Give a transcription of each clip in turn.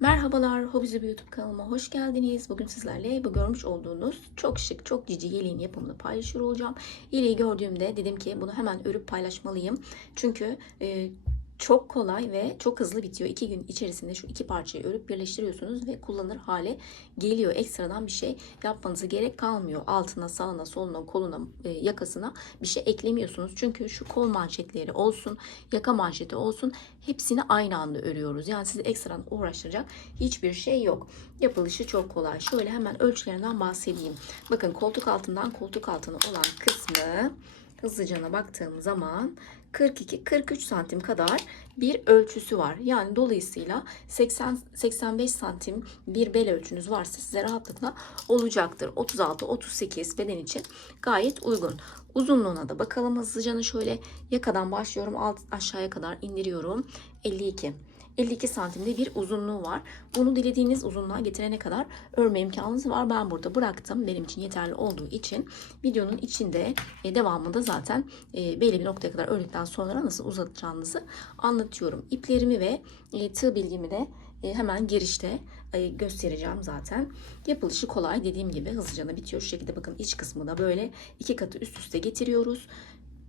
Merhabalar, Hobbizi bir YouTube kanalıma hoş geldiniz. Bugün sizlerle bu görmüş olduğunuz çok şık, çok cici yeleğin yapımını paylaşıyor olacağım. Yeleği gördüğümde dedim ki bunu hemen örüp paylaşmalıyım. Çünkü çok kolay ve çok hızlı bitiyor. 2 gün içerisinde şu iki parçayı örüp birleştiriyorsunuz ve kullanılır hale geliyor. Ekstradan bir şey yapmanıza gerek kalmıyor. Altına, sağına, soluna, koluna, yakasına bir şey eklemiyorsunuz. Çünkü şu kol manşetleri olsun, yaka manşeti olsun hepsini aynı anda örüyoruz. Yani sizi ekstradan uğraştıracak hiçbir şey yok. Yapılışı çok kolay. Şöyle hemen ölçülerinden bahsedeyim. Bakın koltuk altından koltuk altına olan kısmı hızlıcana baktığım zaman 42-43 santim kadar bir ölçüsü var. Yani dolayısıyla 80-85 santim bir bel ölçünüz varsa size rahatlıkla olacaktır. 36-38 beden için gayet uygun. Uzunluğuna da bakalım hızlıca. Şöyle yakadan başlıyorum, aşağıya kadar indiriyorum. 52. 52 santimde bir uzunluğu var. Bunu dilediğiniz uzunluğa getirene kadar örme imkanınız var. Ben burada bıraktım. Benim için yeterli olduğu için videonun içinde devamında zaten belli bir noktaya kadar ördükten sonra nasıl uzatacağınızı anlatıyorum. İplerimi ve tığ bilgimi de hemen girişte göstereceğim zaten. Yapılışı kolay, dediğim gibi hızlıca da bitiyor. Şu şekilde bakın, iç kısmı da böyle 2 katı üst üste getiriyoruz.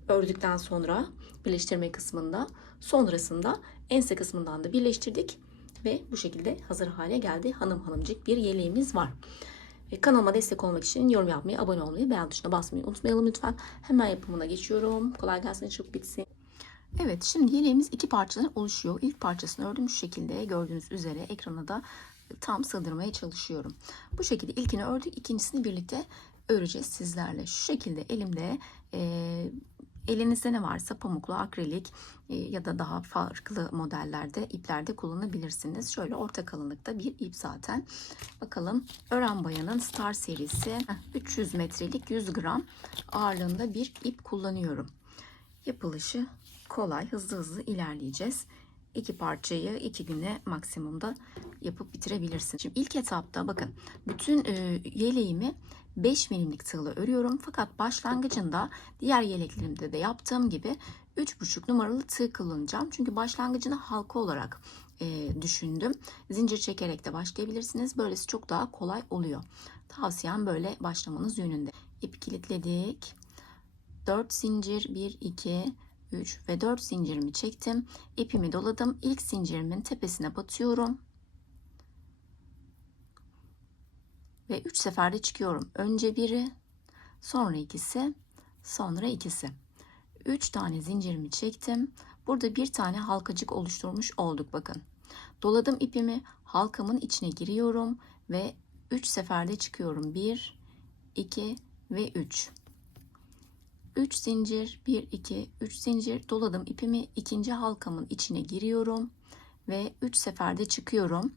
Ördükten sonra birleştirme kısmında, sonrasında ense kısmından da birleştirdik ve bu şekilde hazır hale geldi. Hanım hanımcık bir yeleğimiz var. Kanalıma destek olmak için yorum yapmayı, abone olmayı, beğen tuşuna basmayı unutmayalım lütfen. Hemen yapımına geçiyorum. Kolay gelsin, çabuk bitsin. Evet, şimdi yeleğimiz iki parçadan oluşuyor. İlk parçasını ördüm şu şekilde, gördüğünüz üzere ekrana da tam sığdırmaya çalışıyorum. Bu şekilde ilkini ördük, ikincisini birlikte öreceğiz sizlerle. Şu şekilde elimde elinizde ne varsa pamuklu, akrilik ya da daha farklı modellerde, iplerde kullanabilirsiniz. Şöyle orta kalınlıkta bir ip zaten. Bakalım, Ören Bayan'ın Star serisi 300 metrelik 100 gram ağırlığında bir ip kullanıyorum. Yapılışı kolay, hızlı hızlı ilerleyeceğiz. İki parçayı 2 güne maksimumda yapıp bitirebilirsiniz. Şimdi ilk etapta bakın, bütün yeleğimi 5 milimlik tığla örüyorum. Fakat başlangıcında diğer yeleklerimde de yaptığım gibi 3,5 numaralı tığ kullanacağım. Çünkü başlangıcını halka olarak düşündüm. Zincir çekerek de başlayabilirsiniz. Böylesi çok daha kolay oluyor. Tavsiyem böyle başlamanız yönünde. İp kilitledik. 4 zincir, 1 2 3 ve 4 zincirimi çektim. İpimi doladım. İlk zincirimin tepesine batıyorum. Ve 3 seferde çıkıyorum. Önce biri, sonra ikisi, sonra ikisi. 3 tane zincirimi çektim. Burada bir tane halkacık oluşturmuş olduk bakın. Doladım ipimi, halkamın içine giriyorum ve 3 seferde çıkıyorum. 1 2 ve 3. 3 zincir, 1 2 3 zincir doladım ipimi, ikinci halkamın içine giriyorum ve 3 seferde çıkıyorum.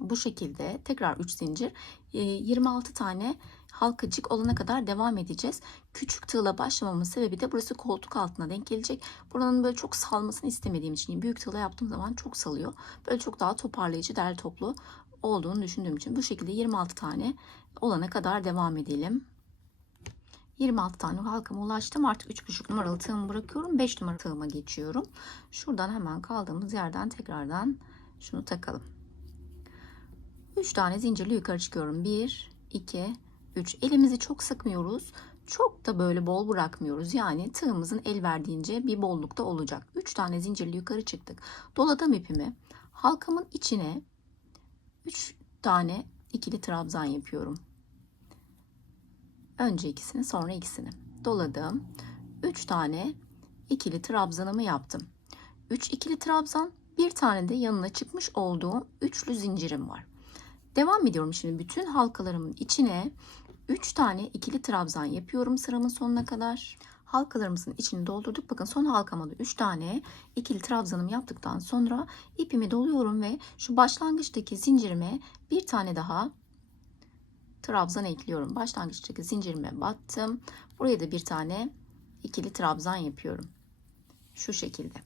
Bu şekilde tekrar 3 zincir, 26 tane halkacık olana kadar devam edeceğiz. Küçük tığla başlamamın sebebi de burası koltuk altına denk gelecek. Buranın böyle çok salmasını istemediğim için, büyük tığla yaptığım zaman çok salıyor. Böyle çok daha toparlayıcı, derli toplu olduğunu düşündüğüm için bu şekilde 26 tane olana kadar devam edelim. 26 tane halkama ulaştım. Artık 3,5 numaralı tığımı bırakıyorum. 5 numaralı tığıma geçiyorum. Şuradan hemen kaldığımız yerden tekrardan şunu takalım. 3 tane zincirli yukarı çıkıyorum. 1 2 3. Elimizi çok sıkmıyoruz. Çok da böyle bol bırakmıyoruz. Yani tığımızın el verdiğince bir bollukta olacak. 3 tane zincirli yukarı çıktık. Doladım ipimi. Halkamın içine 3 tane ikili trabzan yapıyorum. Önce ikisini, sonra ikisini doladım. 3 tane ikili trabzanımı yaptım. 3 ikili trabzan, bir tane de yanına çıkmış olduğum üçlü zincirim var. Devam ediyorum şimdi, bütün halkalarımın içine 3 tane ikili trabzan yapıyorum sıramın sonuna kadar. Halkalarımızın içini doldurduk. Bakın, son halkama da 3 tane ikili trabzanımı yaptıktan sonra ipimi doluyorum ve şu başlangıçtaki zincirime bir tane daha trabzan ekliyorum. Başlangıçtaki zincirime battım. Buraya da bir tane ikili trabzan yapıyorum. Şu şekilde.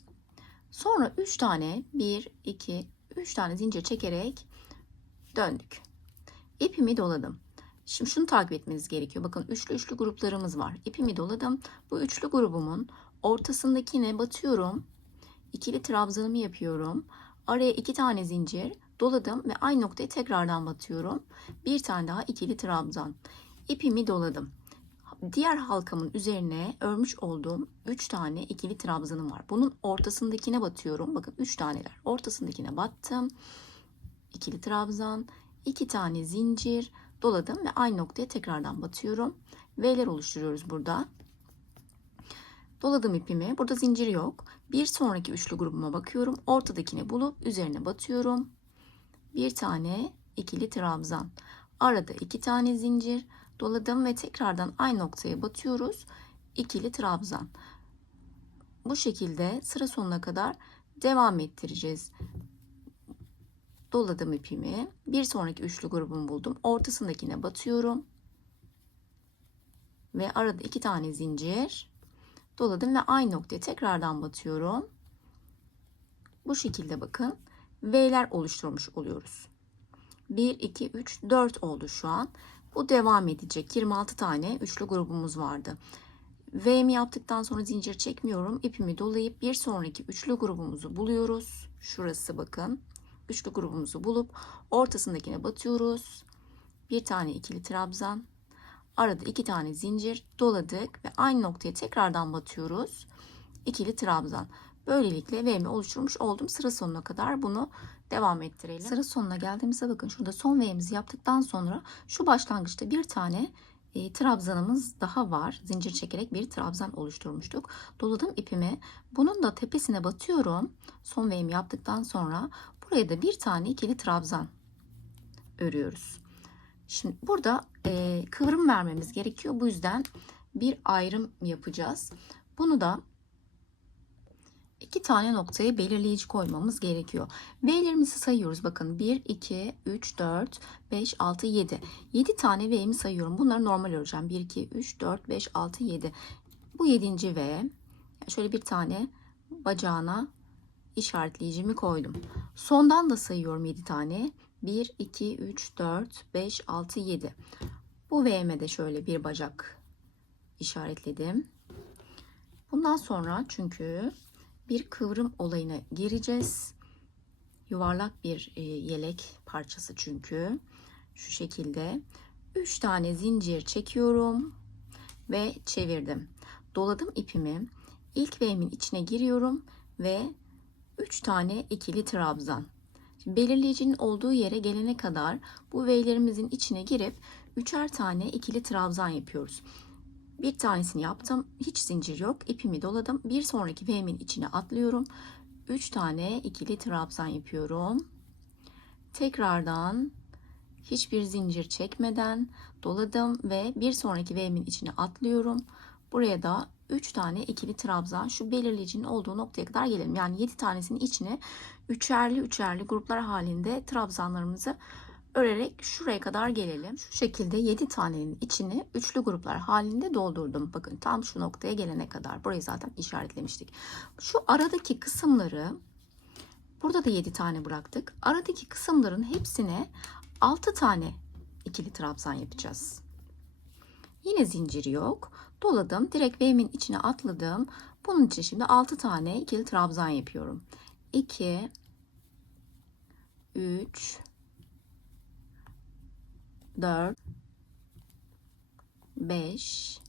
Sonra 3 tane 1 2 3 tane zincir çekerek döndük. İpimi doladım. Şimdi şunu takip etmeniz gerekiyor. Bakın, üçlü gruplarımız var. İpimi doladım. Bu üçlü grubumun ortasındakine batıyorum. İkili trabzanımı yapıyorum. Araya 2 tane zincir doladım ve aynı noktaya tekrardan batıyorum. Bir tane daha ikili trabzan. İpimi doladım. Diğer halkamın üzerine örmüş olduğum 3 tane ikili trabzanım var. Bunun ortasındakine batıyorum. Bakın 3 taneler. Ortasındakine battım. İkili trabzan, 2 tane zincir doladım ve aynı noktaya tekrardan batıyorum. V'ler oluşturuyoruz burada. Doladım ipimi. Burada zincir yok. Bir sonraki üçlü grubuma bakıyorum. Ortadakini bulup üzerine batıyorum. Bir tane ikili trabzan. Arada 2 tane zincir doladım ve tekrardan aynı noktaya batıyoruz. İkili trabzan. Bu şekilde sıra sonuna kadar devam ettireceğiz. Doladım ipimi. Bir sonraki üçlü grubumu buldum. Ortasındakine batıyorum. Ve arada 2 tane zincir doladım ve aynı noktaya tekrardan batıyorum. Bu şekilde bakın V'ler oluşturmuş oluyoruz. 1, 2, 3, 4 oldu şu an. Bu devam edecek. 26 tane üçlü grubumuz vardı. V'mi yaptıktan sonra zincir çekmiyorum. İpimi dolayıp bir sonraki üçlü grubumuzu buluyoruz. Şurası bakın. Üçlü grubumuzu bulup ortasındakine batıyoruz. Bir tane ikili trabzan. Arada 2 tane zincir doladık ve aynı noktaya tekrardan batıyoruz. İkili trabzan. Böylelikle V'mi oluşturmuş oldum. Sıra sonuna kadar bunu devam ettirelim. Sıra sonuna geldiğimizde bakın şurada son V'mizi yaptıktan sonra şu başlangıçta bir tane trabzanımız daha var. Zincir çekerek bir trabzan oluşturmuştuk. Doladım ipimi. Bunun da tepesine batıyorum. Son V'mi yaptıktan sonra buraya da bir tane ikili trabzan örüyoruz. Şimdi burada kıvrım vermemiz gerekiyor. Bu yüzden bir ayrım yapacağız. Bunu da 2 tane noktaya belirleyici koymamız gerekiyor. V'lerimizi sayıyoruz. Bakın 1, 2, 3, 4, 5, 6, 7. 7 tane V'mi sayıyorum. Bunları normal öreceğim. 1, 2, 3, 4, 5, 6, 7. Bu 7. V. Şöyle bir tane bacağına işaretleyicimi koydum. Sondan da sayıyorum 7 tane. 1, 2, 3, 4, 5, 6, 7. Bu V'me de şöyle bir bacak işaretledim. Bundan sonra çünkü bir kıvrım olayına gireceğiz. Yuvarlak bir yelek parçası çünkü. Şu şekilde 3 tane zincir çekiyorum ve çevirdim. Doladım ipimi. İlk V'min içine giriyorum ve 3 tane ikili trabzan. Şimdi belirleyicinin olduğu yere gelene kadar bu V'lerimizin içine girip 3'er tane ikili trabzan yapıyoruz. Bir tanesini yaptım. Hiç zincir yok. İpimi doladım. Bir sonraki V'min içine atlıyorum. 3 tane ikili trabzan yapıyorum. Tekrardan hiçbir zincir çekmeden doladım ve bir sonraki V'min içine atlıyorum. Buraya da 3 tane ikili trabzan, şu belirleyicinin olduğu noktaya kadar gelelim. Yani 7 tanesinin içine üçerli gruplar halinde trabzanlarımızı örerek şuraya kadar gelelim. Şu şekilde 7 tanenin içini üçlü gruplar halinde doldurdum. Bakın tam şu noktaya gelene kadar. Burayı zaten işaretlemiştik. Şu aradaki kısımları, burada da 7 tane bıraktık. Aradaki kısımların hepsine 6 tane ikili trabzan yapacağız. Yine zincir yok. Doladım. Direkt V'min içine atladım. Bunun için şimdi 6 tane ikili trabzan yapıyorum. 2, 3, 4, 5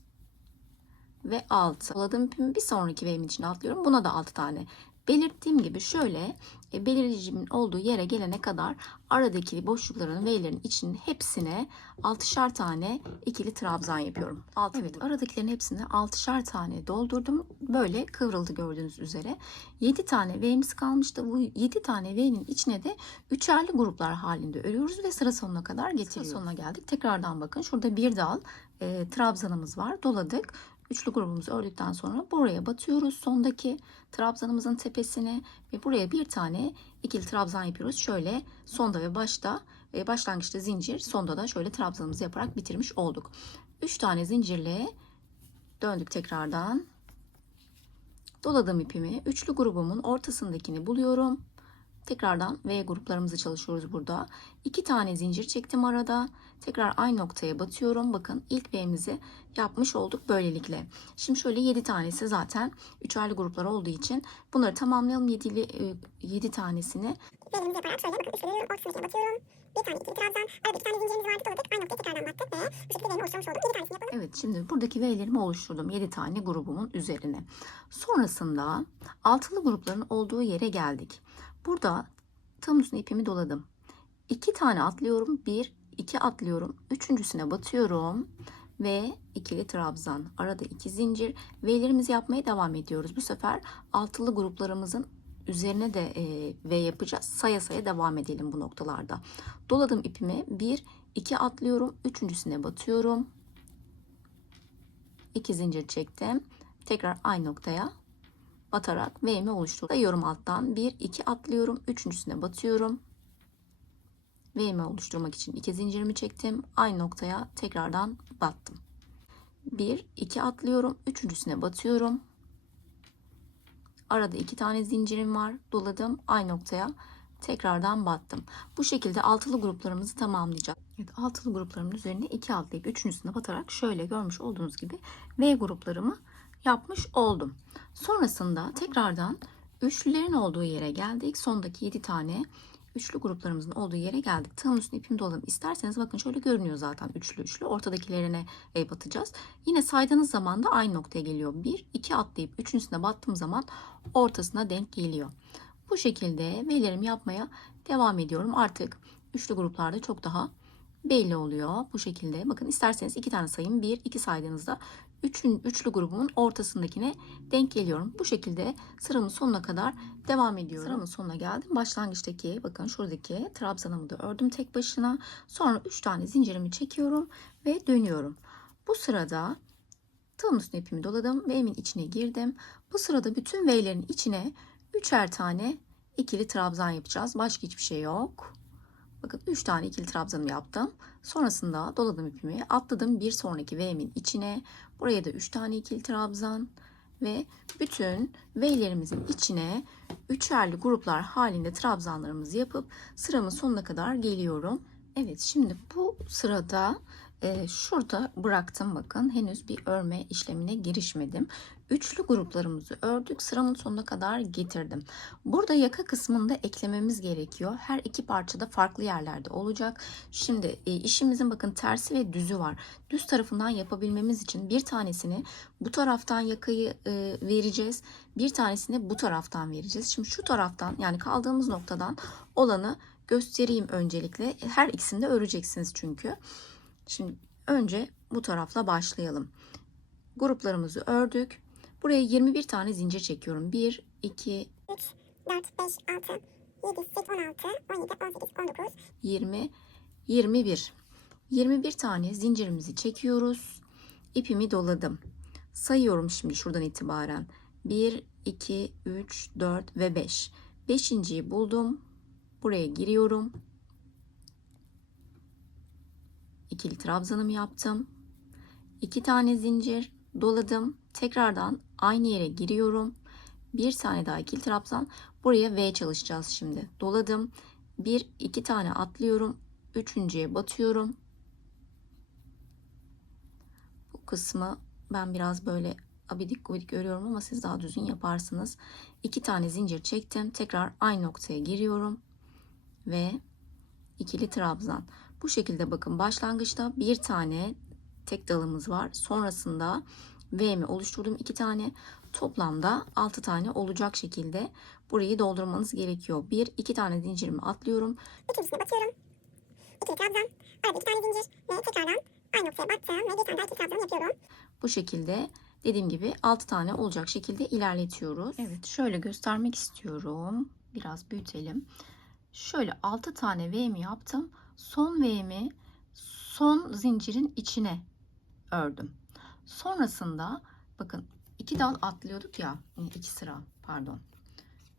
ve 6. Doladım ipimi, bir sonraki V'min içine atlıyorum. Buna da 6 tane. Belirttiğim gibi şöyle belirleyicimin olduğu yere gelene kadar aradaki boşlukların V'lerin içinin hepsine 6'şar tane ikili trabzan yapıyorum. Evet, aradakilerin hepsine 6'şar tane doldurdum. Böyle kıvrıldı gördüğünüz üzere. 7 tane V'miz kalmıştı. Bu 7 tane V'nin içine de üçerli gruplar halinde örüyoruz ve sıra sonuna kadar getiriyoruz. Sıra sonuna geldik. Tekrardan bakın şurada bir dal trabzanımız var. Doladık. Üçlü grubumuzu ördükten sonra buraya batıyoruz. Sondaki trabzanımızın tepesine ve buraya bir tane ikili trabzan yapıyoruz. Şöyle sonda ve başta başlangıçta zincir, sonda da şöyle trabzanımızı yaparak bitirmiş olduk. 3 tane zincirle döndük tekrardan. Doladım ipimi. Üçlü grubumun ortasındakini buluyorum. Tekrardan V gruplarımızı çalışıyoruz burada. 2 tane zincir çektim arada. Tekrar aynı noktaya batıyorum. Bakın ilk V'mizi yapmış olduk böylelikle. Şimdi şöyle 7 tanesi zaten üçerli gruplar olduğu için bunları tamamlayalım. 7 tanesini. V'lerimizi yaparak şöyle bakın üçlüyorum, ortasına batıyorum. Bir tane ikili trabzan, arada iki tane zincirimiz vardı, doladık. Aynı noktaya tekrardan battık ve bu şekilde V'ni oluşturmuş olduk. 7 tanesini yapalım. Evet, şimdi buradaki V'lerimi oluşturdum 7 tane grubumun üzerine. Sonrasında altılı grupların olduğu yere geldik. Burada tığımın üstüne ipimi doladım. 2 tane atlıyorum. 1, 2 atlıyorum. Üçüncüsüne batıyorum. Ve ikili trabzan. Arada 2 zincir. V'lerimizi yapmaya devam ediyoruz. Bu sefer altılı gruplarımızın üzerine de V yapacağız. Saya saya devam edelim bu noktalarda. Doladım ipimi. 1, 2 atlıyorum. Üçüncüsüne batıyorum. 2 zincir çektim. Tekrar aynı noktaya batarak V'mi oluşturdum. Sayıyorum alttan. 1, 2 atlıyorum. Üçüncüsüne batıyorum. V'mi oluşturmak için 2 zincirimi çektim. Aynı noktaya tekrardan battım. 1, 2 atlıyorum. Üçüncüsüne batıyorum. Arada 2 tane zincirim var. Doladım. Aynı noktaya tekrardan battım. Bu şekilde altılı gruplarımızı tamamlayacağız. Evet, altılı gruplarımın üzerine 2 atlayıp üçüncüsüne batarak şöyle görmüş olduğunuz gibi V gruplarımı yapmış oldum. Sonrasında tekrardan üçlülerin olduğu yere geldik. Sondaki 7 tane üçlü gruplarımızın olduğu yere geldik. Tığımın üstüne ipimi doladım. İsterseniz bakın şöyle görünüyor zaten üçlü üçlü. Ortadakilerine batacağız. Yine saydığınız zaman da aynı noktaya geliyor. 1, 2 atlayıp üçüncüsüne battığım zaman ortasına denk geliyor. Bu şekilde V'lerimi yapmaya devam ediyorum. Artık üçlü gruplarda çok daha belli oluyor. Bu şekilde bakın isterseniz 2 tane sayın. 1, 2 saydığınızda üçlü grubumun ortasındakine denk geliyorum. Bu şekilde sıramın sonuna kadar devam ediyorum. Sıramın sonuna geldim. Başlangıçtaki bakın şuradaki trabzanımı da ördüm tek başına. Sonra 3 tane zincirimi çekiyorum ve dönüyorum. Bu sırada tığımın üstüne ipimi doladım ve V'min içine girdim. Bu sırada bütün V'lerin içine üçer tane ikili trabzan yapacağız. Başka hiçbir şey yok. Bakın 3 tane ikili trabzanımı yaptım. Sonrasında doladım ipimi, atladım bir sonraki V'min içine. Buraya da 3 tane ikili trabzan ve bütün V'lerimizin içine üçerli gruplar halinde trabzanlarımızı yapıp sıramın sonuna kadar geliyorum. Evet, şimdi bu sırada şurada bıraktım, bakın henüz bir örme işlemine girişmedim. Üçlü gruplarımızı ördük, sıramın sonuna kadar getirdim. Burada yaka kısmında eklememiz gerekiyor. Her iki parçada farklı yerlerde olacak. Şimdi işimizin bakın tersi ve düzü var. Düz tarafından yapabilmemiz için bir tanesini bu taraftan yakayı vereceğiz. Bir tanesini bu taraftan vereceğiz. Şimdi şu taraftan, yani kaldığımız noktadan olanı göstereyim öncelikle. Her ikisini de öreceksiniz çünkü. Şimdi önce bu tarafla başlayalım. Gruplarımızı ördük. Buraya 21 tane zincir çekiyorum. 1, 2, 3, 4, 5, 6, 7, 8, 16, 17, 18, 19, 20, 21. 21 tane zincirimizi çekiyoruz. İpimi doladım. Sayıyorum şimdi şuradan itibaren. 1, 2, 3, 4 ve 5. Beşinciyi buldum. Buraya giriyorum. İkili trabzanımı yaptım. 2 tane zincir doladım. Tekrardan aynı yere giriyorum. Bir tane daha ikili trabzan. Buraya V çalışacağız şimdi. Doladım. 1, 2 tane atlıyorum. Üçüncüye batıyorum. Bu kısmı ben biraz böyle abidik gubidik örüyorum ama siz daha düzgün yaparsınız. 2 tane zincir çektim. Tekrar aynı noktaya giriyorum. Ve ikili trabzan. Bu şekilde bakın başlangıçta bir tane tek dalımız var. Sonrasında V'mi oluşturdum 2 tane. Toplamda 6 tane olacak şekilde burayı doldurmanız gerekiyor. 1, 2 tane zincirimi atlıyorum. üçüncüsüne batıyorum. İkili trabzan, arada 2 tane zincir ve tekrardan aynı noktaya battım ve bir tane daha ikili trabzan yapıyorum. Bu şekilde dediğim gibi 6 tane olacak şekilde ilerletiyoruz. Evet, şöyle göstermek istiyorum. Biraz büyütelim. Şöyle 6 tane V'mi yaptım. Son V'mi son zincirin içine ördüm. Sonrasında bakın 2 dal atlıyorduk ya, 2 sıra pardon.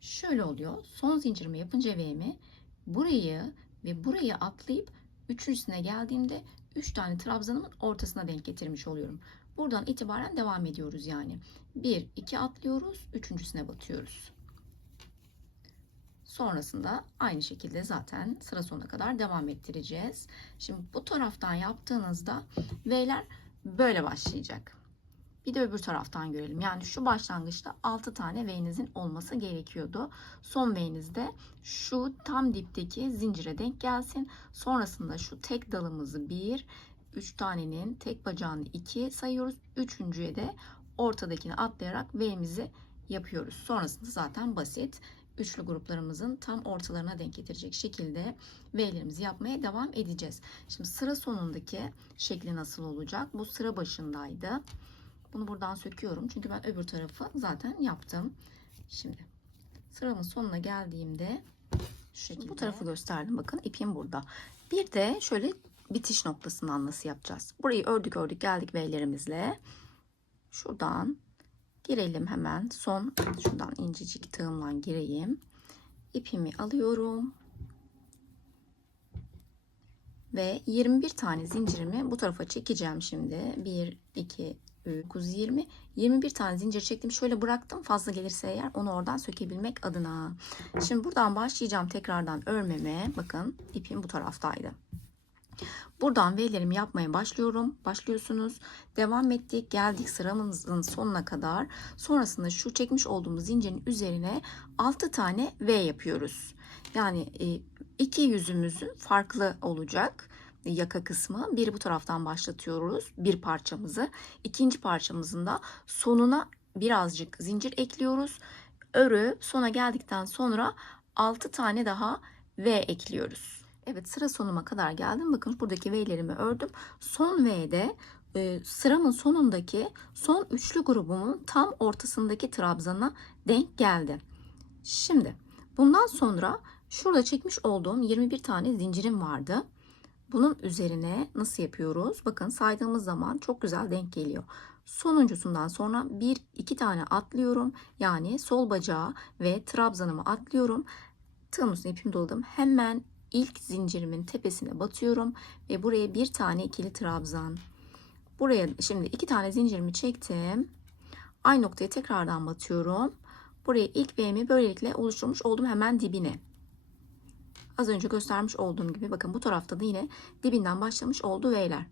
Şöyle oluyor. Son zincirimi yapınca V'mi burayı ve burayı atlayıp üçüncüsüne geldiğimde 3 tane trabzanımın ortasına denk getirmiş oluyorum. Buradan itibaren devam ediyoruz yani. 1, 2 atlıyoruz, üçüncüsüne batıyoruz. Sonrasında aynı şekilde zaten sıra sonuna kadar devam ettireceğiz. Şimdi bu taraftan yaptığınızda V'ler böyle başlayacak. Bir de öbür taraftan görelim. Yani şu başlangıçta 6 tane V'nizin olması gerekiyordu. Son V'niz de şu tam dipteki zincire denk gelsin. Sonrasında şu tek dalımızı 1, 3 tanenin tek bacağını 2 sayıyoruz. Üçüncüye de ortadakini atlayarak V'mizi yapıyoruz. Sonrasında zaten basit. Üçlü gruplarımızın tam ortalarına denk getirecek şekilde V'lerimizi yapmaya devam edeceğiz. Şimdi sıra sonundaki şekli nasıl olacak? Bu sıra başındaydı. Bunu buradan söküyorum. Çünkü ben öbür tarafı zaten yaptım. Şimdi sıramın sonuna geldiğimde şu şekilde bu tarafı gösterdim. Bakın ipim burada. Bir de şöyle bitiş noktasından nasıl yapacağız? Burayı ördük geldik V'lerimizle. Şuradan girelim hemen. Şuradan incecik tığımla gireyim. İpimi alıyorum. Ve 21 tane zincirimi bu tarafa çekeceğim şimdi. 1, 2, 9, 20. 21 tane zincir çektim. Şöyle bıraktım. Fazla gelirse eğer onu oradan sökebilmek adına. Şimdi buradan başlayacağım tekrardan örmeme. Bakın ipim bu taraftaydı. Buradan V'lerimi yapmaya başlıyorum. Başlıyorsunuz. Devam ettik. Geldik sıramızın sonuna kadar. Sonrasında şu çekmiş olduğumuz zincirin üzerine 6 tane V yapıyoruz. Yani iki yüzümüzün farklı olacak yaka kısmı. Biri bu taraftan başlatıyoruz bir parçamızı. İkinci parçamızın da sonuna birazcık zincir ekliyoruz. Örü sona geldikten sonra 6 tane daha V ekliyoruz. Evet, sıra sonuma kadar geldim. Bakın buradaki V'lerimi ördüm. Son V'de sıramın sonundaki son üçlü grubumun tam ortasındaki trabzana denk geldi. Şimdi bundan sonra şurada çekmiş olduğum 21 tane zincirim vardı. Bunun üzerine nasıl yapıyoruz? Bakın saydığımız zaman çok güzel denk geliyor. Sonuncusundan sonra 1-2 tane atlıyorum. Yani sol bacağı ve trabzanımı atlıyorum. Tığımın üstüne ipimi doladım. Hemen ilk zincirimin tepesine batıyorum ve buraya bir tane ikili trabzan. Buraya şimdi 2 tane zincirimi çektim. Aynı noktaya tekrardan batıyorum. Buraya ilk V'mi böylelikle oluşturmuş oldum hemen dibine. Az önce göstermiş olduğum gibi bakın bu tarafta da yine dibinden başlamış oldu V'ler.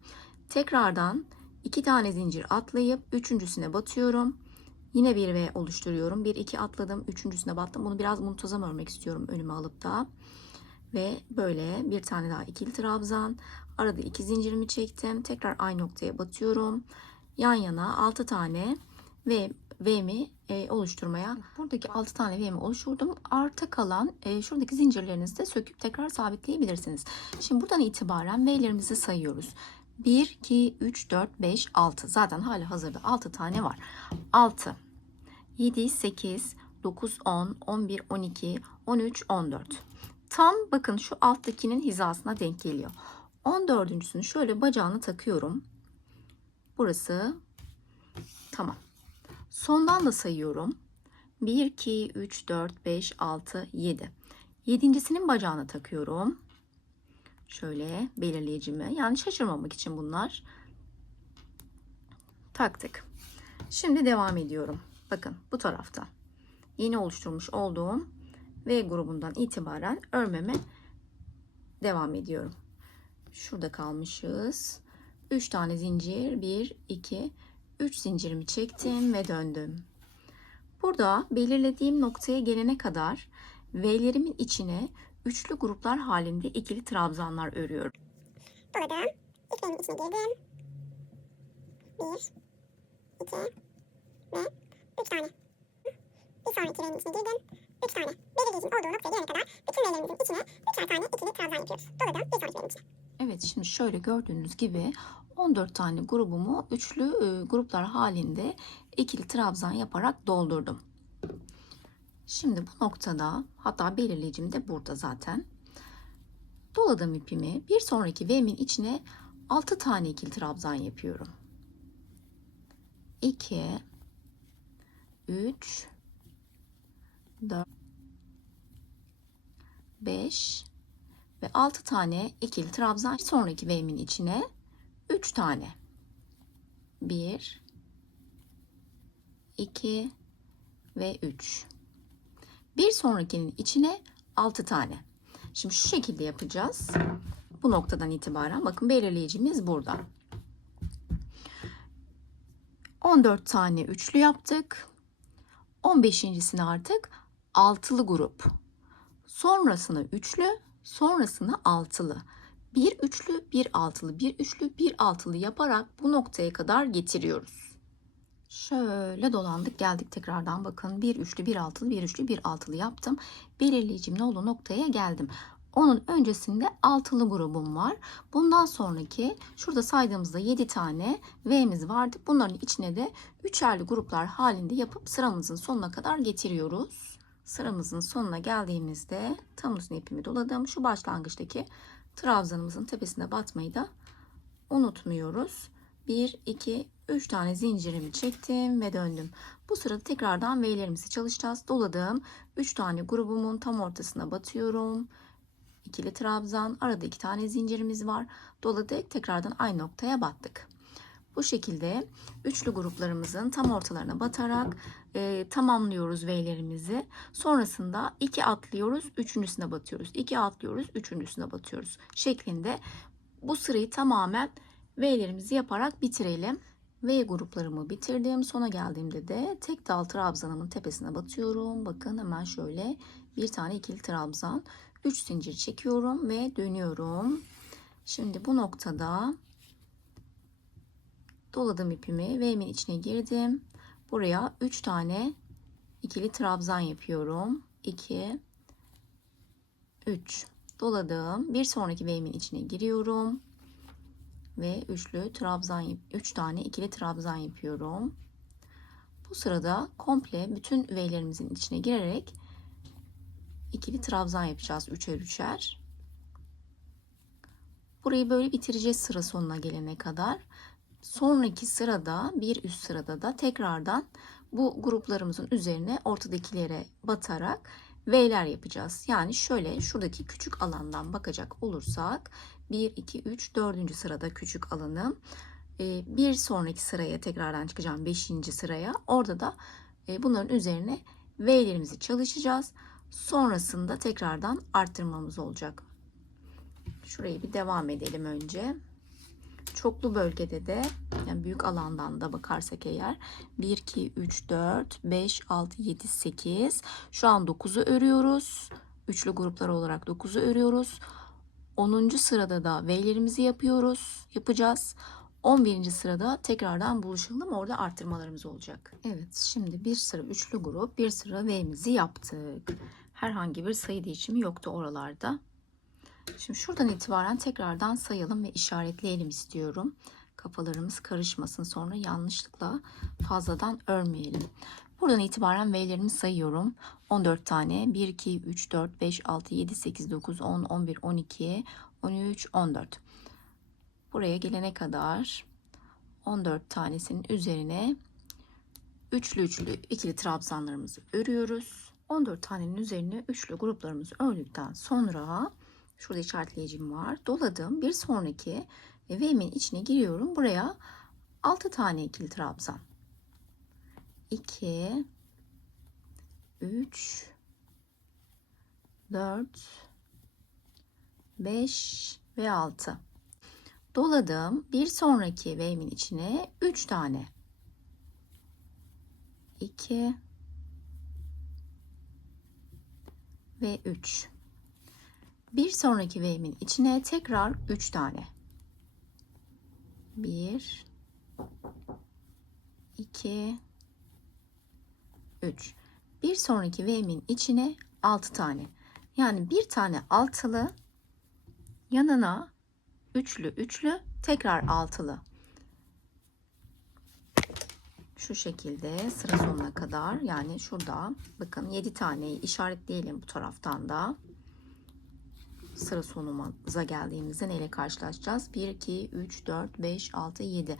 Tekrardan 2 tane zincir atlayıp üçüncüsüne batıyorum. Yine bir V oluşturuyorum. 1-2 atladım. Üçüncüsüne battım. Bunu biraz muntazam örmek istiyorum önüme alıp da. Ve böyle bir tane daha ikili trabzan. Arada 2 zincirimi çektim. Tekrar aynı noktaya batıyorum. Yan yana 6 tane V'mi oluşturmaya. Buradaki 6 tane V'mi oluşturdum. Arta kalan şuradaki zincirlerinizi de söküp tekrar sabitleyebilirsiniz. Şimdi buradan itibaren V'lerimizi sayıyoruz. 1, 2, 3, 4, 5, 6. Zaten hali hazırda 6 tane var. 6, 7, 8, 9, 10, 11, 12, 13, 14. Tam bakın şu alttakinin hizasına denk geliyor. 14.sünü şöyle bacağını takıyorum. Burası tamam. Sondan da sayıyorum. 1, 2, 3, 4, 5, 6, 7. Yedincisinin bacağına takıyorum. Şöyle belirleyicimi. Yani şaşırmamak için bunlar. Taktık. Şimdi devam ediyorum. Bakın bu tarafta. Yeni oluşturmuş olduğum V grubundan itibaren örmeme devam ediyorum. Şurada kalmışız. 3 tane zincir. 1, 2, 3 zincirimi çektim ve döndüm. Burada belirlediğim noktaya gelene kadar V'lerimin içine üçlü gruplar halinde ikili trabzanlar örüyorum. Doladım. İlk V'nin içine girdim. 1, 2 ve 3 tane. Bir sonraki V'nin içine girdim. 3 tane. Belirleyicim olduğu noktaya gelene kadar bütün V'lerimizin içine 3'er tane ikili trabzan yapıyoruz. Doladım. Bir sonraki V'nin içine. Evet, şimdi şöyle gördüğünüz gibi 14 tane grubumu üçlü gruplar halinde ikili trabzan yaparak doldurdum. Şimdi bu noktada, hatta belirleyicim de burada zaten. Doladım ipimi. Bir sonraki V'min içine 6 tane ikili trabzan yapıyorum. 2, 3, 4, 5 ve 6 tane ikili trabzan. Bir sonraki V'min içine 3 tane. 1, 2 ve 3. Bir sonrakinin içine 6 tane. Şimdi şu şekilde yapacağız. Bu noktadan itibaren bakın belirleyicimiz burada. 14 tane üçlü yaptık. 15.sini artık altılı grup. Sonrasına üçlü, sonrasına altılı. Bir üçlü, bir altılı, bir üçlü, bir altılı yaparak bu noktaya kadar getiriyoruz. Şöyle dolandık geldik tekrardan bakın. Bir üçlü, bir altılı, bir üçlü, bir altılı yaptım. Belirleyicimin olduğu noktaya geldim. Onun öncesinde altılı grubum var. Bundan sonraki şurada saydığımızda 7 tane V'miz vardı. Bunların içine de üçerli gruplar halinde yapıp sıramızın sonuna kadar getiriyoruz. Sıramızın sonuna geldiğimizde tam uzun ipimi doladım. Şu başlangıçtaki trabzanımızın tepesine batmayı da unutmuyoruz. 1, 2, 3 tane zincirimi çektim ve döndüm. Bu sırada tekrardan V'lerimizi çalışacağız. Doladığım 3 tane grubumun tam ortasına batıyorum. İkili trabzan, arada 2 tane zincirimiz var. Doladık, tekrardan aynı noktaya battık. Bu şekilde üçlü gruplarımızın tam ortalarına batarak tamamlıyoruz V'lerimizi. Sonrasında 2 atlıyoruz, üçüncüsüne batıyoruz. 2 atlıyoruz, üçüncüsüne batıyoruz şeklinde bu sırayı tamamen V'lerimizi yaparak bitirelim. V gruplarımı bitirdim. Sona geldiğimde de tek dal trabzanımın tepesine batıyorum. Bakın hemen şöyle bir tane ikili trabzan, 3 zincir çekiyorum ve dönüyorum. Şimdi bu noktada doladım ipimi, V'min içine girdim. Buraya 3 tane ikili trabzan yapıyorum. 2 3 doladım. Bir sonraki V'min içine giriyorum ve üçlü trabzan, 3 tane ikili trabzan yapıyorum. Bu sırada komple bütün V'lerimizin içine girerek ikili trabzan yapacağız, üçer üçer. Burayı böyle bitireceğiz sıra sonuna gelene kadar. Sonraki sırada, bir üst sırada da tekrardan bu gruplarımızın üzerine ortadakilere batarak V'ler yapacağız. Yani şöyle şuradaki küçük alandan bakacak olursak 1, 2, 3, 4. sırada küçük alanım. Bir sonraki sıraya tekrardan çıkacağım, 5. sıraya. Orada da bunların üzerine V'lerimizi çalışacağız. Sonrasında tekrardan arttırmamız olacak. Şurayı bir devam edelim önce. Çoklu bölgede de yani büyük alandan da bakarsak eğer 1, 2, 3, 4, 5, 6, 7, 8 şu an 9'u örüyoruz. Üçlü gruplar olarak 9'u örüyoruz. 10. sırada da V'lerimizi yapacağız. 11. sırada tekrardan buluşalım. Orada arttırmalarımız olacak. Evet, şimdi bir sıra üçlü grup, bir sıra V'mizi yaptık. Herhangi bir sayı değişimi yoktu oralarda. Şimdi şuradan itibaren tekrardan sayalım ve işaretleyelim istiyorum. Kafalarımız karışmasın, sonra yanlışlıkla fazladan örmeyelim. Buradan itibaren V'lerimi sayıyorum. 14 tane. 1, 2, 3, 4, 5, 6, 7, 8, 9, 10, 11, 12, 13, 14. Buraya gelene kadar 14 tanesinin üzerine üçlü ikili trabzanlarımızı örüyoruz. 14 tanenin üzerine üçlü gruplarımızı ördükten sonra şurada işaretleyicim var. Doladım. Bir sonraki V'min içine giriyorum. Buraya 6 tane ikili trabzan. 2 3 4 5 ve 6. Doladım. Bir sonraki V'min içine 3 tane. 2 ve 3. Bir sonraki V'min içine tekrar 3 tane. 1 2 3. Bir sonraki V'min içine 6 tane. Yani bir tane altılı, yanına üçlü, tekrar altılı. Şu şekilde sıra sonuna kadar, yani şurada bakın 7 taneyi işaretleyelim bu taraftan da. Sıra sonumuza geldiğimizde neyle karşılaşacağız? 1, 2, 3, 4, 5, 6, 7.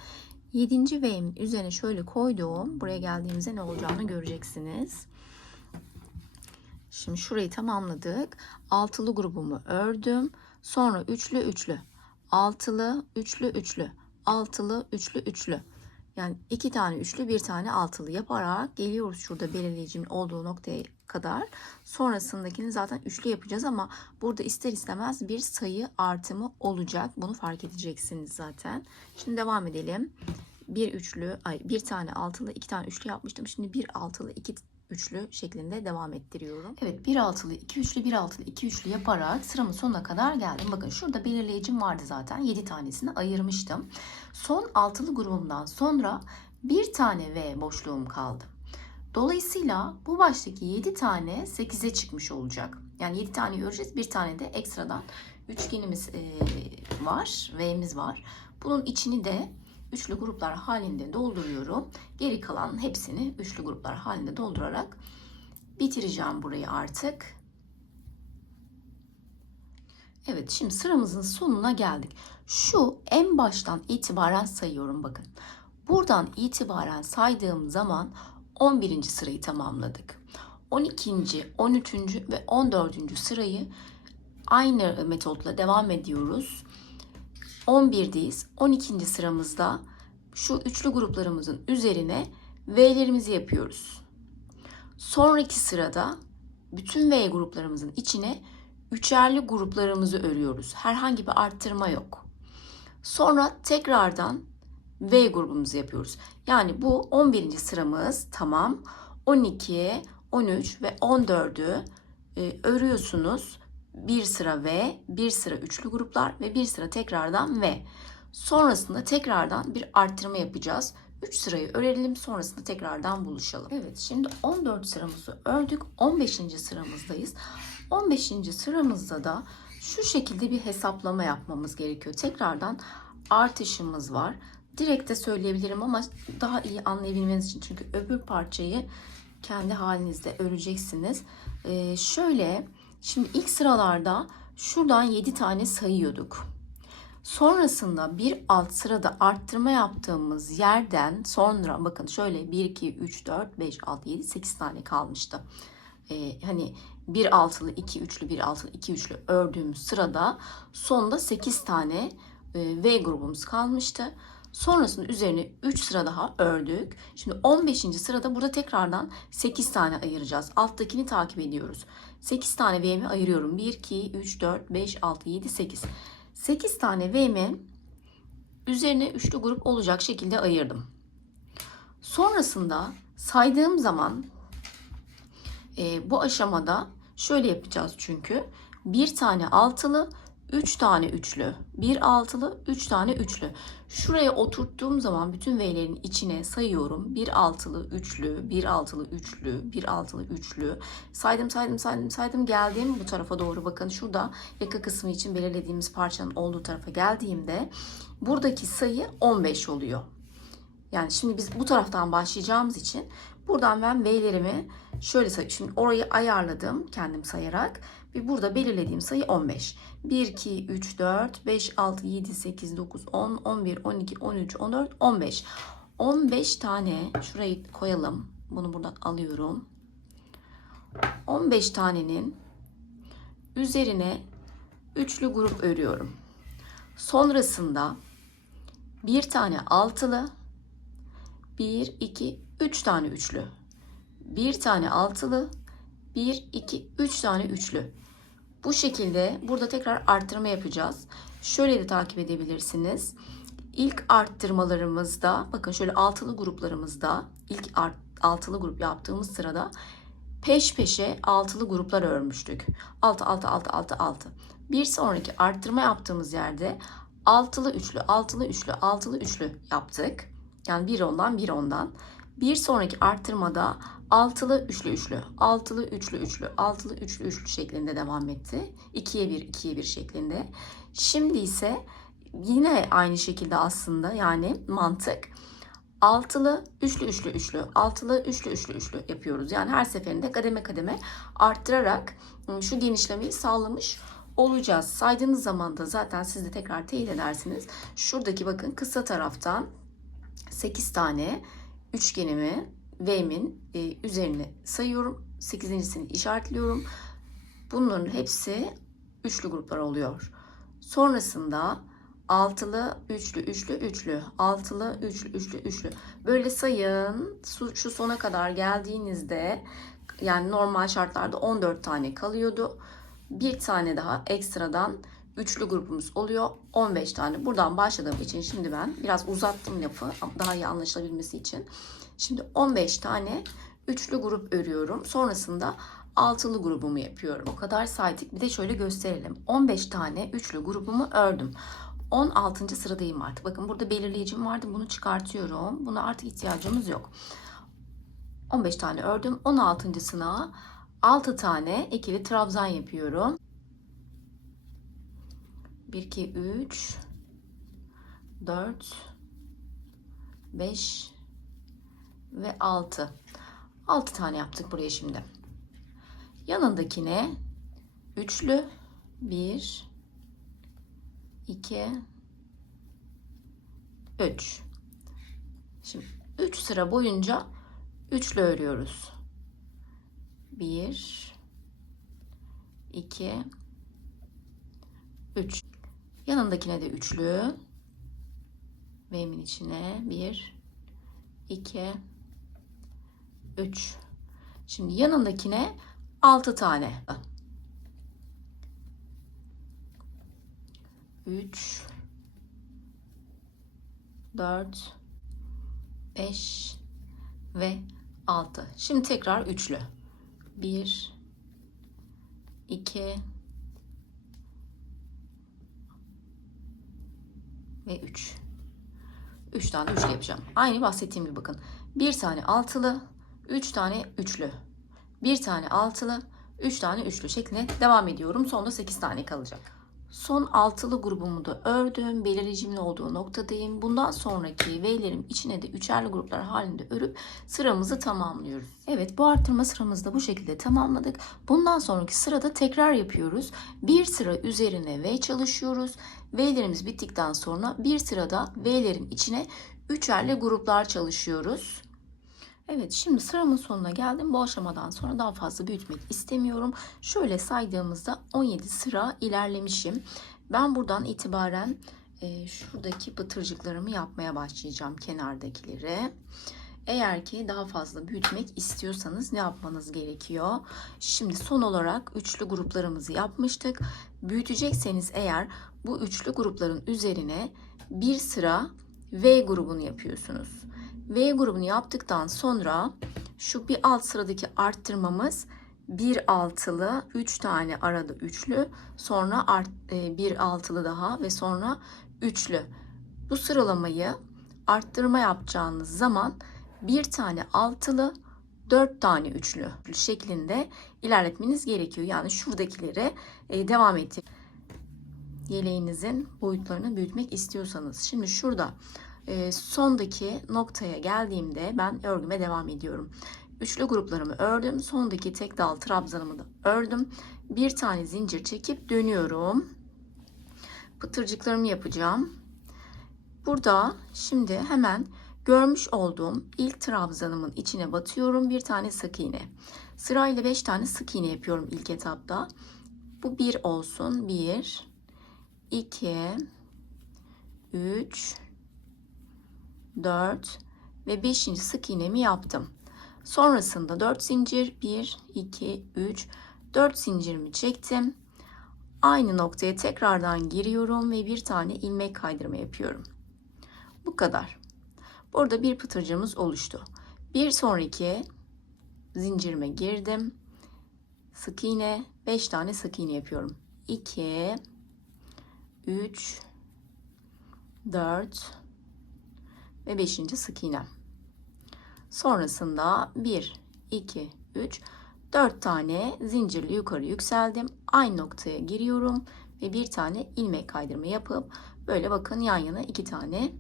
7. V'nin üzerine şöyle koyduğum, buraya geldiğimizde ne olacağını göreceksiniz. Şimdi şurayı tamamladık. Altılı grubumu ördüm. Sonra üçlü, altılı, üçlü, altılı, üçlü. Yani 2 tane üçlü, bir tane altılı yaparak geliyoruz şurada belirleyicimin olduğu noktaya kadar. Sonrasındakini zaten üçlü yapacağız ama burada ister istemez bir sayı artımı olacak. Bunu fark edeceksiniz zaten. Şimdi devam edelim. Bir tane altılı, iki tane üçlü yapmıştım. Şimdi bir altılı, iki üçlü şeklinde devam ettiriyorum. Evet, bir altılı, iki üçlü, bir altılı, iki üçlü yaparak sıramın sonuna kadar geldim. Bakın şurada belirleyicim vardı zaten. 7 tanesini ayırmıştım. Son altılı grubumdan sonra bir tane V boşluğum kaldı. Dolayısıyla bu baştaki 7 tane 8'e çıkmış olacak. Yani 7 tane göreceğiz. Bir tane de ekstradan üçgenimiz var. V'miz var. Bunun içini de üçlü gruplar halinde dolduruyorum. Geri kalan hepsini üçlü gruplar halinde doldurarak bitireceğim burayı artık. Evet, şimdi sıramızın sonuna geldik. Şu en baştan itibaren sayıyorum bakın. Buradan itibaren saydığım zaman 11. sırayı tamamladık. 12. 13. ve 14. sırayı aynı metotla devam ediyoruz. 11'deyiz. 12. sıramızda şu üçlü gruplarımızın üzerine V'lerimizi yapıyoruz. Sonraki sırada bütün V gruplarımızın içine üçerli gruplarımızı örüyoruz. Herhangi bir arttırma yok. Sonra tekrardan V grubumuzu yapıyoruz. Yani bu 11. sıramız tamam. 12, 13 ve 14'ü örüyorsunuz. Bir sıra V, bir sıra üçlü gruplar ve bir sıra tekrardan V. Sonrasında tekrardan bir arttırma yapacağız. 3 sırayı örelim, sonrasında tekrardan buluşalım. Evet, şimdi 14 sıramızı ördük. 15. sıramızdayız. 15. sıramızda da şu şekilde bir hesaplama yapmamız gerekiyor. Tekrardan artışımız var. Direkt de söyleyebilirim ama daha iyi anlayabilmeniz için, çünkü öbür parçayı kendi halinizde öreceksiniz. Şöyle, şimdi ilk sıralarda şuradan 7 tane sayıyorduk. Sonrasında bir alt sırada arttırma yaptığımız yerden sonra bakın şöyle 1, 2, 3, 4, 5, 6, 7, 8 tane kalmıştı. Hani bir altılı, iki üçlü, bir altılı, iki üçlü ördüğümüz sırada sonda 8 tane V grubumuz kalmıştı. Sonrasında üzerine 3 sıra daha ördük. Şimdi 15. sırada burada tekrardan 8 tane ayıracağız. Alttakini takip ediyoruz. 8 tane V'mi ayırıyorum. 1, 2, 3, 4, 5, 6, 7, 8. 8 tane V'mi üzerine üçlü grup olacak şekilde ayırdım. Sonrasında saydığım zaman bu aşamada şöyle yapacağız çünkü. Bir tane altılı, 3 tane üçlü, bir altılı, 3 tane üçlü. Şuraya oturttuğum zaman bütün V'lerin içine sayıyorum. Bir altılı, üçlü, bir altılı, üçlü, bir altılı, üçlü. Saydım geldim bu tarafa doğru. Bakın şurada yaka kısmı için belirlediğimiz parçanın olduğu tarafa geldiğimde buradaki sayı 15 oluyor. Yani şimdi biz bu taraftan başlayacağımız için buradan ben V'lerimi şöyle sayıyorum. Şimdi orayı ayarladım kendim sayarak. Bir burada belirlediğim sayı 15. 1, 2, 3, 4, 5, 6, 7, 8, 9, 10, 11, 12, 13, 14, 15. 15 tane şurayı koyalım. Bunu buradan alıyorum. 15 tanenin üzerine üçlü grup örüyorum. Sonrasında bir tane altılı, 1, 2, 3 tane üçlü. Bir tane altılı, 1, 2, 3 tane üçlü. Bu şekilde burada tekrar arttırma yapacağız. Şöyle de takip edebilirsiniz. İlk arttırmalarımızda bakın şöyle altılı gruplarımızda ilk altılı grup yaptığımız sırada peş peşe altılı gruplar örmüştük. 6, 6, 6, 6, 6. Bir sonraki arttırma yaptığımız yerde altılı üçlü, altılı üçlü, altılı üçlü yaptık. Yani bir ondan bir ondan. Bir sonraki arttırmada altılı üçlü üçlü, altılı üçlü üçlü, altılı üçlü üçlü şeklinde devam etti. 2'ye 1, 2'ye 1 şeklinde. Şimdi ise yine aynı şekilde aslında, yani mantık altılı üçlü üçlü üçlü, altılı üçlü üçlü üçlü yapıyoruz. Yani her seferinde kademe kademe arttırarak şu genişlemeyi sağlamış olacağız. Saydığınız zaman da zaten siz de tekrar teyit edersiniz. Şuradaki bakın kısa taraftan 8 tane üçgenimi V'min üzerine sayıyorum. 8.'sini işaretliyorum. Bunların hepsi üçlü gruplar oluyor. Sonrasında altılı, üçlü, üçlü, üçlü, altılı, üçlü, üçlü, üçlü. Böyle sayın. Şu sona kadar geldiğinizde Yani normal şartlarda 14 tane kalıyordu. Bir tane daha ekstradan üçlü grubumuz oluyor. 15 tane. Buradan başladığım için şimdi ben biraz uzattım lafı daha iyi anlaşılabilmesi için. Şimdi 15 tane üçlü grup örüyorum. Sonrasında altılı grubumu yapıyorum. O kadar saydık. Bir de şöyle gösterelim. 15 tane üçlü grubumu ördüm. 16. sıradayım artık. Bakın burada belirleyicim vardı. Bunu çıkartıyorum. Buna artık ihtiyacımız yok. 15 tane ördüm. 16.sına 6 tane ikili trabzan yapıyorum. 1, 2, 3, 4, 5 ve 6. 6 tane yaptık buraya şimdi. Yanındakine üçlü 1, 2, 3. Şimdi 3 sıra boyunca üçlü örüyoruz. 1, 2, 3. Yanındakine de üçlü ve emin içine 1, 2, 3. Şimdi yanındakine 6 tane. 3, 4, 5 ve 6. Şimdi tekrar üçlü. 1, 2 ve 3. 3 tane üçlü yapacağım. Aynı bahsettiğim gibi bakın. Bir tane altılı, 3 tane üçlü. Bir tane altılı, 3 tane üçlü şeklinde devam ediyorum. Sonunda 8 tane kalacak. Son altılı grubumu da ördüm. Belirleyicimin olduğu noktadayım. Bundan sonraki V'lerim içine de üçerli gruplar halinde örüp sıramızı tamamlıyoruz. Evet, bu arttırma sıramızı da bu şekilde tamamladık. Bundan sonraki sırada tekrar yapıyoruz. Bir sıra üzerine V çalışıyoruz. V'lerimiz bittikten sonra bir sırada V'lerin içine üçerli gruplar çalışıyoruz. Evet, şimdi sıramın sonuna geldim. Bu aşamadan sonra daha fazla büyütmek istemiyorum. Şöyle saydığımızda 17 sıra ilerlemişim. Ben buradan itibaren şuradaki pıtırcıklarımı yapmaya başlayacağım, kenardakileri. Eğer ki daha fazla büyütmek istiyorsanız ne yapmanız gerekiyor? Şimdi son olarak üçlü gruplarımızı yapmıştık. Büyütecekseniz eğer bu üçlü grupların üzerine bir sıra V grubunu yapıyorsunuz. V grubunu yaptıktan sonra şu bir alt sıradaki arttırmamız bir altılı, 3 tane arada üçlü, sonra bir altılı daha ve sonra üçlü. Bu sıralamayı arttırma yapacağınız zaman bir tane altılı, 4 tane üçlü şeklinde ilerletmeniz gerekiyor. Yani şuradakileri devam ettir. Yeleğinizin boyutlarını büyütmek istiyorsanız. Şimdi şurada sondaki noktaya geldiğimde ben örgüme devam ediyorum. Üçlü gruplarımı ördüm. Sondaki tek dal trabzanımı da ördüm. Bir tane zincir çekip dönüyorum. Pıtırcıklarımı yapacağım. Burada şimdi hemen görmüş olduğum ilk trabzanımın içine batıyorum. Bir tane sık iğne. Sırayla 5 tane sık iğne yapıyorum ilk etapta. Bu 1 olsun. 1, 2, 3, 4 ve 5. sık iğnemi yaptım. Sonrasında 4 zincir, 1, 2, 3, 4 zincirimi çektim. Aynı noktaya tekrardan giriyorum ve bir tane ilmek kaydırma yapıyorum. Bu kadar. Burada bir pıtırcığımız oluştu. Bir sonraki zincirime girdim. Sık iğne, 5 tane sık iğne yapıyorum. 2, 3, 4 ve 5. sık iğnem. Sonrasında 1, 2, 3, 4 tane zincirli yukarı yükseldim. Aynı noktaya giriyorum ve bir tane ilmek kaydırma yapıp böyle bakın yan yana 2 tane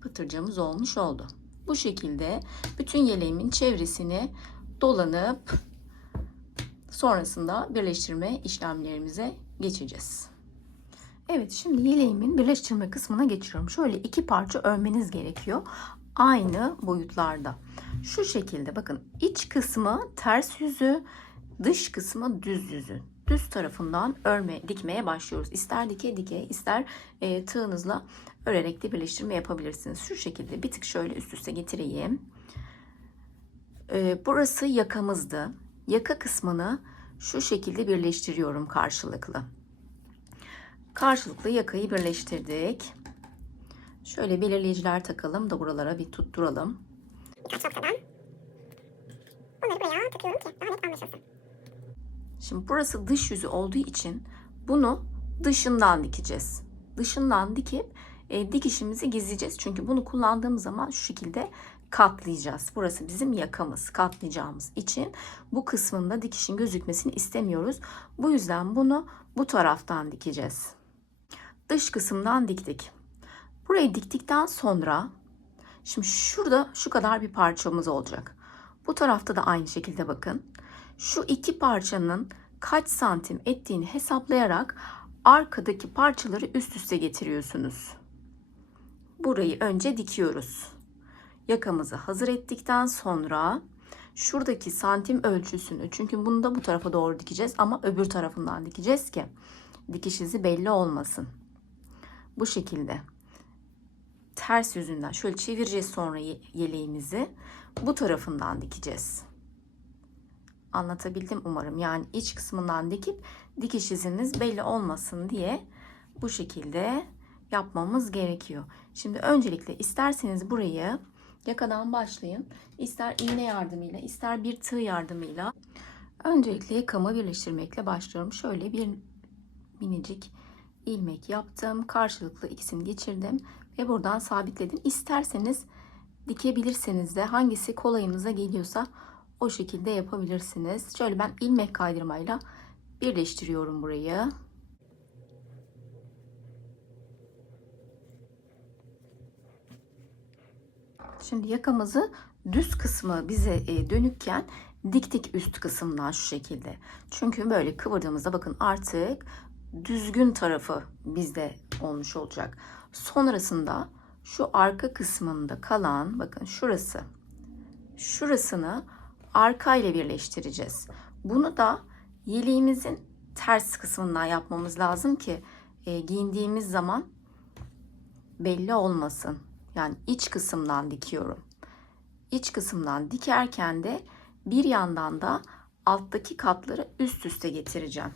pıtırcığımız olmuş oldu. Bu şekilde bütün yeleğimin çevresini dolanıp sonrasında birleştirme işlemlerimize geçeceğiz. Evet, şimdi yeleğimin birleştirme kısmına geçiyorum. Şöyle 2 parça örmeniz gerekiyor. Aynı boyutlarda. Şu şekilde bakın, iç kısmı ters yüzü, dış kısmı düz yüzü. Düz tarafından dikmeye başlıyoruz. İster dike dike, ister tığınızla örerek de birleştirme yapabilirsiniz. Şu şekilde bir tık şöyle üst üste getireyim. Burası yakamızdı. Yaka kısmını şu şekilde birleştiriyorum karşılıklı. Karşılıklı yakayı birleştirdik. Şöyle belirleyiciler takalım da buralara bir tutturalım. Birkaç noktadan bunları buraya takıyorum ki daha net anlaşılsın. Şimdi burası dış yüzü olduğu için bunu dışından dikeceğiz. Dışından dikip dikişimizi gizleyeceğiz. Çünkü bunu kullandığımız zaman şu şekilde katlayacağız. Burası bizim yakamız. Katlayacağımız için bu kısmında dikişin gözükmesini istemiyoruz. Bu yüzden bunu bu taraftan dikeceğiz. Dış kısımdan diktik. Burayı diktikten sonra şimdi şurada şu kadar bir parçamız olacak. Bu tarafta da aynı şekilde bakın. Şu iki parçanın kaç santim ettiğini hesaplayarak arkadaki parçaları üst üste getiriyorsunuz. Burayı önce dikiyoruz. Yakamızı hazır ettikten sonra şuradaki santim ölçüsünü, çünkü bunu da bu tarafa doğru dikeceğiz ama öbür tarafından dikeceğiz ki dikiş izi belli olmasın. Bu şekilde ters yüzünden şöyle çevireceğiz, sonra yeleğimizi bu tarafından dikeceğiz. Anlatabildim umarım. Yani iç kısmından dikip dikiş iziniz belli olmasın diye bu şekilde yapmamız gerekiyor. Şimdi öncelikle isterseniz burayı yakadan başlayın. İster iğne yardımıyla, ister bir tığ yardımıyla. Öncelikle yakamı birleştirmekle başlıyorum. Şöyle bir minicik ilmek yaptım. Karşılıklı ikisini geçirdim ve buradan sabitledim. İsterseniz dikebilirsiniz de, hangisi kolayınıza geliyorsa o şekilde yapabilirsiniz. Şöyle ben ilmek kaydırmayla birleştiriyorum burayı. Şimdi yakamızı düz kısmı bize dönükken diktik üst kısımdan şu şekilde. Çünkü böyle kıvırdığımızda bakın artık düzgün tarafı bizde olmuş olacak. Sonrasında şu arka kısmında kalan bakın şurası. Şurasını arka ile birleştireceğiz. Bunu da yeleğimizin ters kısmından yapmamız lazım ki giyindiğimiz zaman belli olmasın. Yani iç kısımdan dikiyorum. İç kısımdan dikerken de bir yandan da alttaki katları üst üste getireceğim.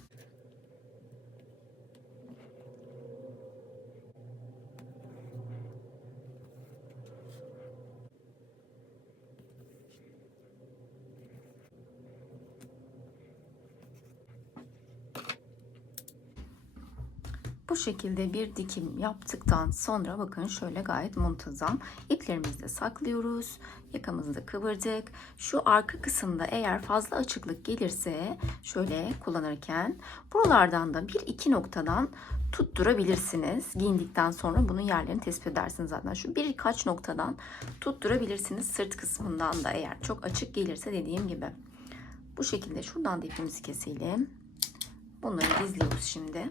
Bu şekilde bir dikim yaptıktan sonra bakın şöyle gayet muntazam iplerimizi de saklıyoruz. Yakamızı da kıvırdık. Şu arka kısımda eğer fazla açıklık gelirse şöyle kullanırken buralardan da bir iki noktadan tutturabilirsiniz. Giyindikten sonra bunun yerlerini tespit edersiniz zaten. Şu birkaç noktadan tutturabilirsiniz. Sırt kısmından da eğer çok açık gelirse dediğim gibi. Bu şekilde şuradan da ipimizi keselim. Bunları gizliyoruz şimdi.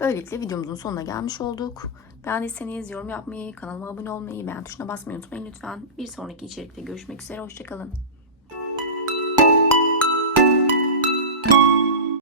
Böylelikle videomuzun sonuna gelmiş olduk. Beğendiyseniz yorum yapmayı, kanalıma abone olmayı, beğen tuşuna basmayı unutmayın lütfen. Bir sonraki içerikte görüşmek üzere. Hoşça kalın.